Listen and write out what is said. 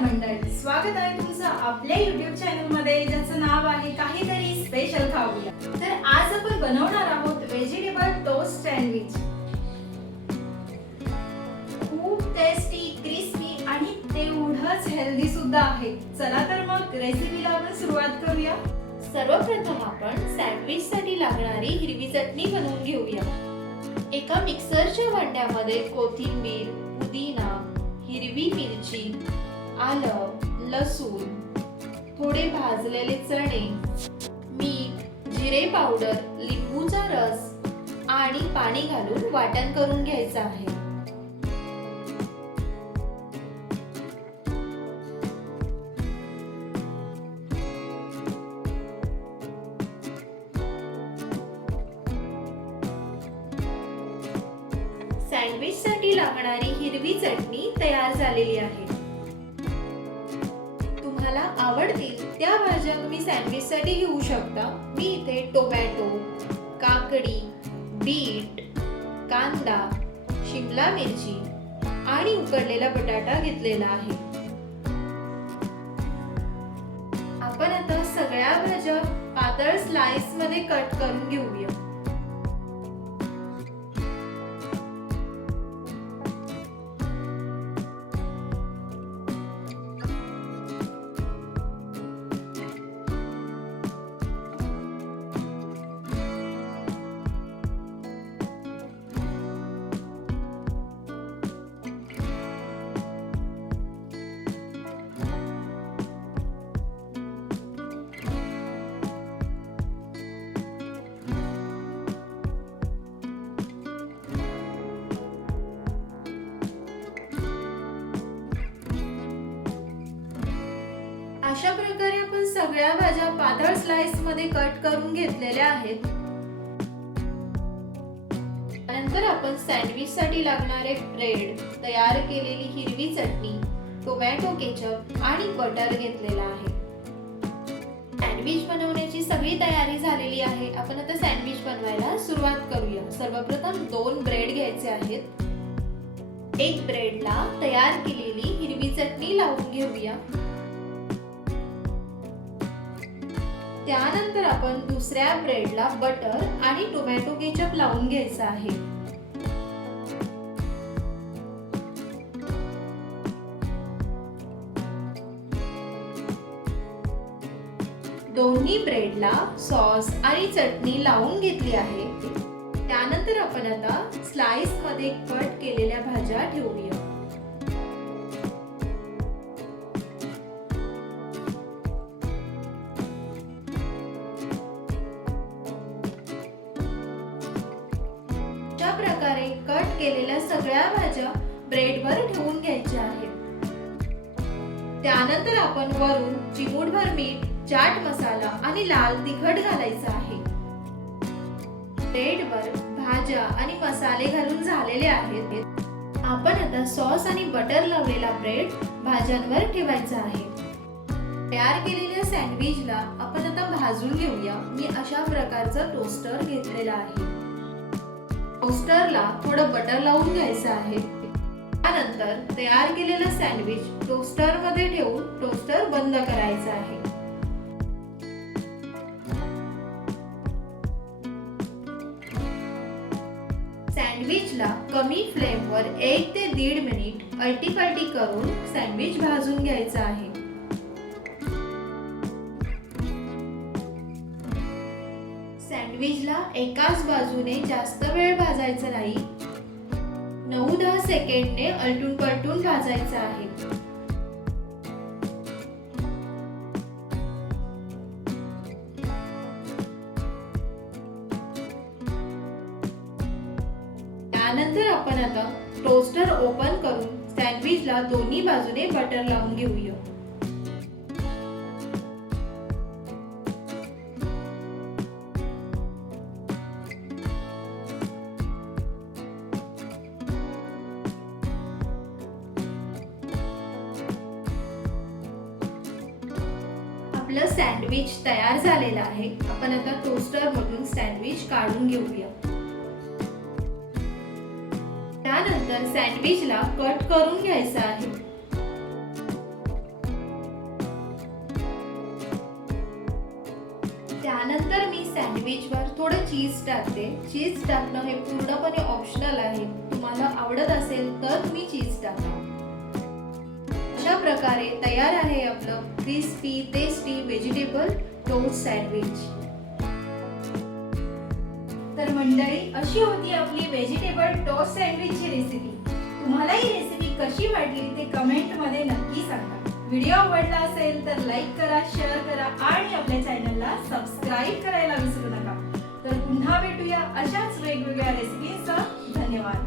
नमस्कार मंडळी, स्वागत आहे तुमचं आपल्या YouTube चॅनल मध्ये ज्याचं नाव आहे काहीतरी स्पेशल खाऊया। तर आज आपण बनवणार आहोत व्हेजिटेबल टोस्ट सँडविच। खूप टेस्टी, क्रिस्पी आणि तेवढंच हेल्दी सुद्धा आहे। चला तर मग रेसिपीला आपण सुरुवात करूया। सर्वप्रथम आपण सँडविचसाठी लागणारी हिरवी चटणी बनवून घेऊया। एका मिक्सरच्या भांड्यामध्ये कोथिंबीर, पुदिना, हिरवी मिरची, आलं, लसूण, थोडे भाजलेले चणे, मीठ, जिरे पावडर, लिंबूचा रस आणि पाणी घालून वाटण करून घ्यायचं आहे। सँडविचसाठी लागणारी हिरवी चटणी तयार झालेली आहे। तुम्हाला आवडतील त्या भाज्या तुम्ही सँडविचसाठी घेऊ शकता। मी इथे टोमॅटो, काकडी, बीट, कांदा, शिमला मिरची आणि उकडलेला बटाटा घेतलेला आहे। आपण आता सगळ्या भाज्या पातळ स्लाइस मध्ये कट करून घेऊया। अशा प्रकारे आपण सगळ्या भाज्या पातळ स्लाइस मध्ये कट करून घेतलेल्या आहेत। नंतर आपण सँडविच साठी लागणारे ब्रेड, तयार केलेली हिरवी चटणी, टोमॅटो केचप आणि बटर घेतलेला आहे। सँडविच बनवण्याची सगळी तयारी झालेली आहे। आपण आता सँडविच बनवायला सुरुवात करूया। सर्वप्रथम 2 ब्रेड घ्यायचे आहेत। एक ब्रेडला तयार केलेली हिरवी चटणी लावून घेऊया। त्यानंतर आपण दुसऱ्या ब्रेडला बटर आणि टोमॅटो केचप लावून घ्यायचा आहे। दोन्ही ब्रेडला सॉस आणि चटणी लावून घेतली आहे। त्यानंतर आपण आता स्लाइस मध्ये कट केलेल्या भाज्या ठेवूया। अशा प्रकारे कट केलेल्या सगळ्या भाज्या ब्रेडवर ठेवून घ्यायच्या आहेत। त्यानंतर आपण वरून चिमूटभर मीठ, चाट मसाला आणि लाल तिखट घालायचा आहे। ब्रेडवर भाज्या आणि मसाले घालून झालेले आहेत। आपण आता सॉस आणि बटर लावलेला ब्रेड भाज्यांवर ठेवायचा आहे। तयार केलेल्या सँडविचला आपण आता भाजून घेऊया। मी अशा प्रकारचा टोस्टर घेतलेला आहे। टोस्टरला थोडं बटर लावून घ्यायचं आहे। त्यानंतर तयार केलेलं सँडविच टोस्टर मध्ये ठेवून टोस्टर बंद करायचा आहे। सँडविचला कमी फ्लेमवर 1 ते 1.5 मिनिट अलटीपलटी करून सँडविच भाजून घ्यायचा आहे। सँडविचला एकाच बाजूने जास्त वेळ भाजायचं नाही। 9-10 सेकंदने अलटून पलटून भाजायचं आहे। त्यानंतर आपण आता टोस्टर ओपन करून सँडविचला दोन्ही बाजूने बटर लावून घेऊया। आपलं सँडविच तयार झालेलं आहे। आपण आता टोस्टर मधून सँडविच काढून घेऊया। त्यानंतर सँडविचला कट करून घ्यायचं आहे। त्यानंतर मी सँडविचवर थोडं चीज टाकते. चीज टाकणं हे पूर्णपणे ऑप्शनल आहे. तुम्हाला आवडत असेल तर तुम्ही चीज टाका. अशा प्रकारे तयार आहे आपलं crispy tasty vegetable toast sandwich. तर मंडळी, अशी होती आपली व्हेजिटेबल टोस्ट सँडविचची रेसिपी. तुम्हाला ही रेसिपी कशी वाटली ते कमेंटमध्ये नक्की सांगा. व्हिडिओ आवडला असेल तर लाईक करा, शेअर करा आणि आपल्या चॅनलला सबस्क्राईब करायला विसरू नका. तर पुन्हा भेटूया अशाच वेगवेगळ्या रेसिपीसह. धन्यवाद.